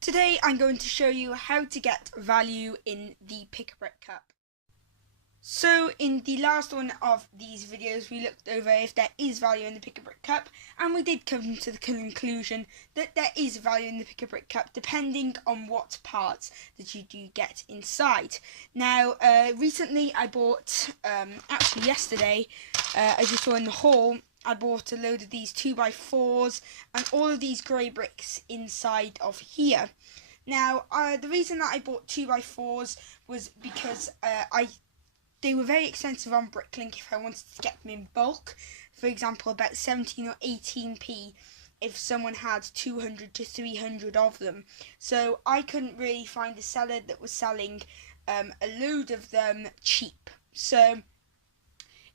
Today I'm going to show you how to get value in the Pick-a-Brick Cup. So in the last one of these videos we looked over if there is value in the Pick-a-Brick Cup, and we did come to the conclusion that there is value in the Pick-a-Brick Cup depending on what parts that you do get inside. Now recently I bought, actually yesterday, as you saw in the haul, I bought a load of these 2x4s and all of these grey bricks inside of here. Now, the reason that I bought 2x4s was because they were very expensive on Bricklink if I wanted to get them in bulk. For example, about 17 or 18p if someone had 200 to 300 of them. So I couldn't really find a seller that was selling a load of them cheap. So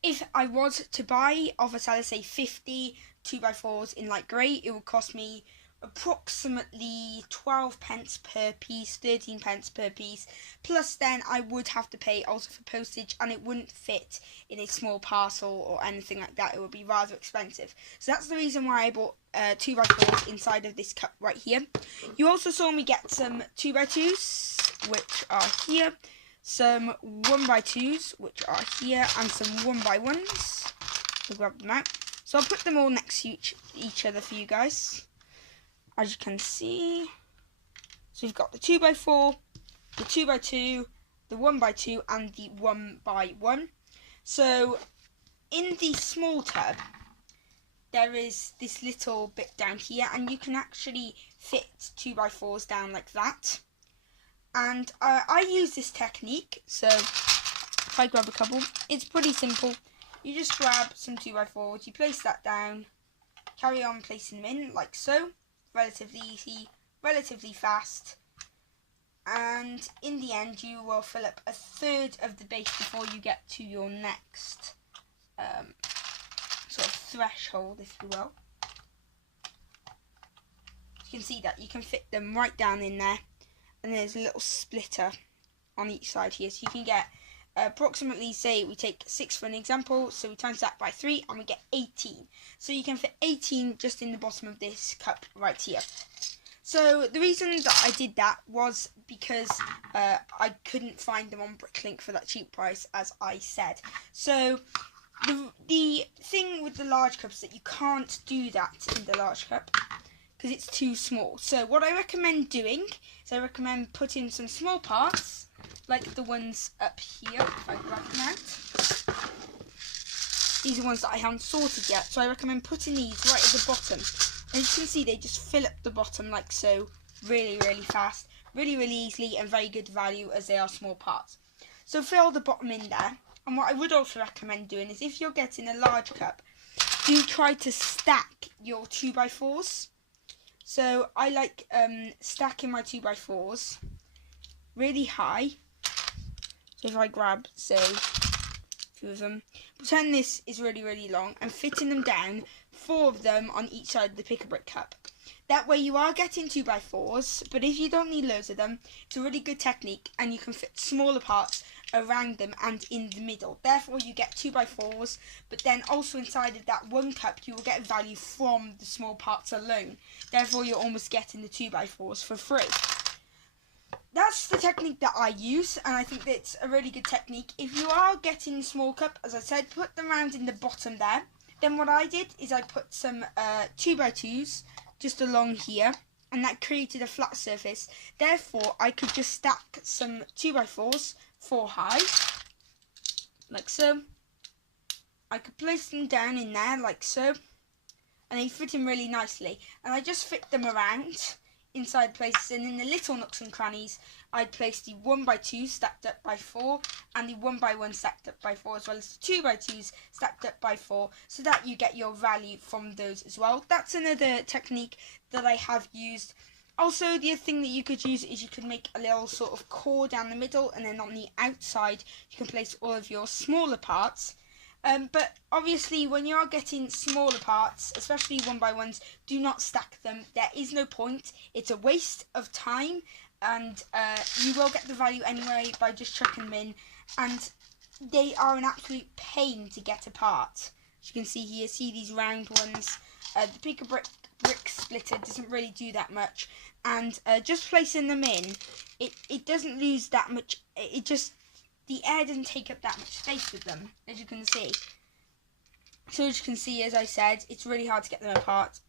if I was to buy off a seller, say 50 2x4s in light grey, it would cost me approximately 12 pence per piece, 13 pence per piece, plus then I would have to pay also for postage, and it wouldn't fit in a small parcel or anything like that. It would be rather expensive. So that's the reason why I bought 2x4s inside of this cup right here. You also saw me get some 2x2s, which are here, some 1x2s, which are here, and some 1x1s. So grab them out. So I'll put them all next to each other for you guys, as you can see. So we've got the 2x4, the 2x2, the 1x2, and the 1x1. So in the small tub, there is this little bit down here, and you can actually fit 2x4s down like that. And I use this technique, so if I grab a couple, it's pretty simple. You just grab some 2x4s, you place that down, carry on placing them in like so, relatively easy, relatively fast, and in the end you will fill up a third of the base before you get to your next sort of threshold, if you will. You can see that you can fit them right down in there. And there's a little splitter on each side here, so you can get approximately, say we take 6 for an example, so we times that by 3 and we get 18. So you can fit 18 just in the bottom of this cup right here. So the reason that I did that was because I couldn't find them on Bricklink for that cheap price, as I said. So the thing with the large cup is that you can't do that in the large cup, because it's too small. So what I recommend doing is I recommend putting some small parts, like the ones up here, if I grab them out. These are ones that I haven't sorted yet, so I recommend putting these right at the bottom. As you can see, they just fill up the bottom like so, really, really fast, really, really easily, and very good value as they are small parts. So fill the bottom in there. And what I would also recommend doing is if you're getting a large cup, do try to stack your 2x4s. So I like stacking my 2x4s really high. So if I grab, say, a few of them, pretend this is really, really long, and fitting them down, 4 of them on each side of the Pick-a-Brick Cup. That way you are getting 2x4s, but if you don't need loads of them, it's a really good technique, and you can fit smaller parts around them and in the middle. Therefore you get 2x4s, but then also inside of that one cup you will get value from the small parts alone. Therefore you're almost getting the 2x4s for free. That's the technique that I use, and I think that's a really good technique. If you are getting a small cup, as I said, put them around in the bottom there. Then what I did is I put some 2x2s just along here, and that created a flat surface. Therefore I could just stack some 2x4s 4 high, like so. I could place them down in there like so, and they fit in really nicely. And I just fit them around inside places, and in the little nooks and crannies I'd place the 1x2 stacked up by 4 and the 1x1 stacked up by 4, as well as the 2x2s stacked up by 4, so that you get your value from those as well. That's another technique that I have used Also, the other thing that you could use is you could make a little sort of core down the middle, and then on the outside you can place all of your smaller parts. But obviously when you are getting smaller parts, especially 1x1s, do not stack them. There is no point. It's a waste of time, and you will get the value anyway by just chucking them in, and they are an absolute pain to get apart. As you can see here, see these round ones. The Pick-a-Brick brick splitter doesn't really do that much, and just placing them in, it doesn't lose that much. It just, the air doesn't take up that much space with them, as you can see. So as you can see, as I said, it's really hard to get them apart.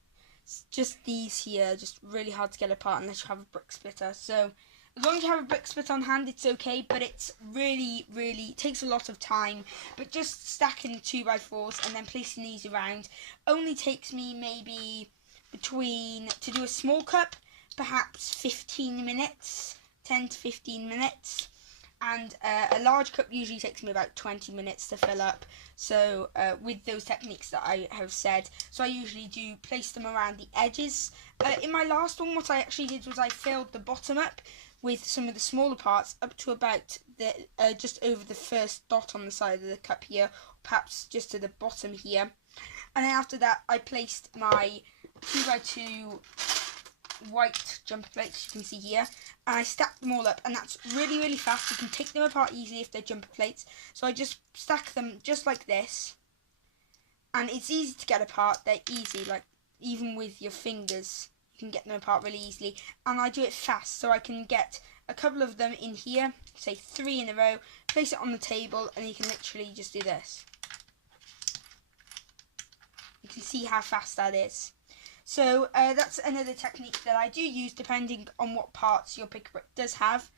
It's just these here, just really hard to get apart unless you have a brick splitter. So as long as you have a brick splitter on hand, it's okay, but it's really takes a lot of time. But just stacking 2x4s and then placing these around only takes me maybe to do a small cup, perhaps 15 minutes, 10 to 15 minutes. And a large cup usually takes me about 20 minutes to fill up. So with those techniques that I have said, so I usually do place them around the edges. In my last one, what I actually did was I filled the bottom up with some of the smaller parts up to about the just over the first dot on the side of the cup here, perhaps just to the bottom here. And then after that, I placed my 2x2 white jumper plates, you can see here, and I stacked them all up, and that's really fast. You can take them apart easily if they're jumper plates. So I just stack them just like this, and it's easy to get apart. They're easy, like even with your fingers you can get them apart really easily, and I do it fast, so I can get a couple of them in here, say 3 in a row, place it on the table, and you can literally just do this. You can see how fast that is. So that's another technique that I do use depending on what parts your Pick-a-Brick does have.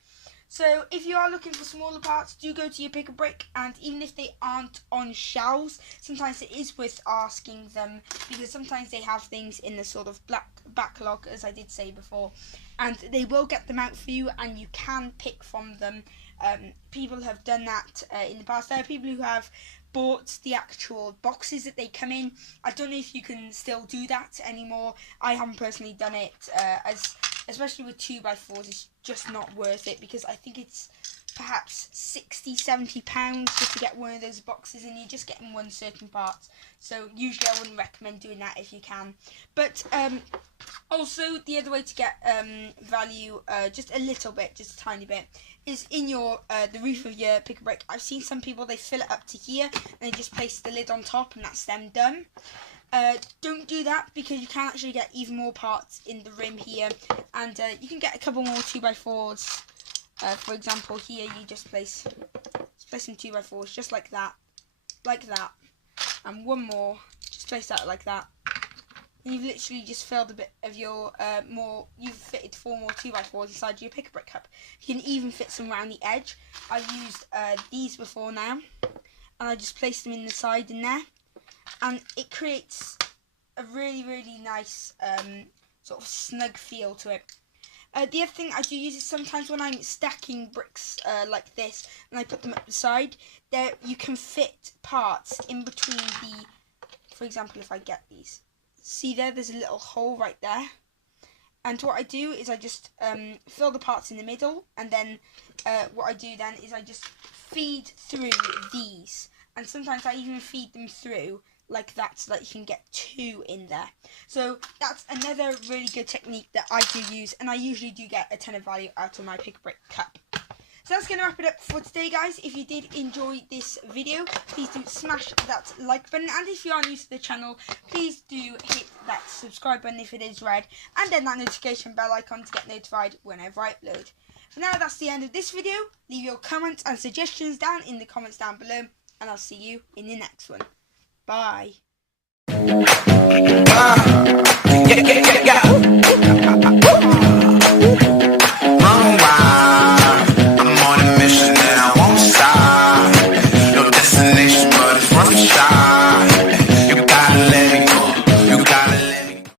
So if you are looking for smaller parts, do go to your Pick-a-Brick, and even if they aren't on shelves, sometimes it is worth asking them, because sometimes they have things in the sort of backlog, as I did say before, and they will get them out for you, and you can pick from them. People have done that in the past. There are people who have bought the actual boxes that they come in. I don't know if you can still do that anymore. I haven't personally done it, especially with 2x4s, it's just not worth it, because I think it's perhaps £60–70 just to get one of those boxes, and you're just getting one certain part. So usually I wouldn't recommend doing that if you can. But also the other way to get value, just a little bit, just a tiny bit, is in your the roof of your Pick-a-Brick. I've seen some people, they fill it up to here and they just place the lid on top, and that's them done. Don't do that, because you can actually get even more parts in the rim here, and you can get a couple more 2x4s. For example, here you just place some 2x4s just like that, and one more, just place that like that. And you've literally just filled a bit of your you've fitted 4 more 2x4s inside your Pick-a-Brick cup. You can even fit some around the edge. I've used these before now, and I just placed them in the side in there, and it creates a really nice sort of snug feel to it. The other thing I do use is sometimes when I'm stacking bricks like this, and I put them up the side, there you can fit parts in between the, for example, if I get these, see there's a little hole right there, and what I do is I just fill the parts in the middle, and then what I do then is I just feed through these, and sometimes I even feed them through like that, so that you can get 2 in there. So that's another really good technique that I do use, and I usually do get a ton of value out of my Pick-a-Brick cup. So that's going to wrap it up for today, guys. If you did enjoy this video, please do smash that like button, and if you are new to the channel, please do hit that subscribe button if it is red, and then that notification bell icon to get notified whenever I upload. For now, that's the end of this video. Leave your comments and suggestions down in the comments down below, and I'll see you in the next one. Bye. Yeah.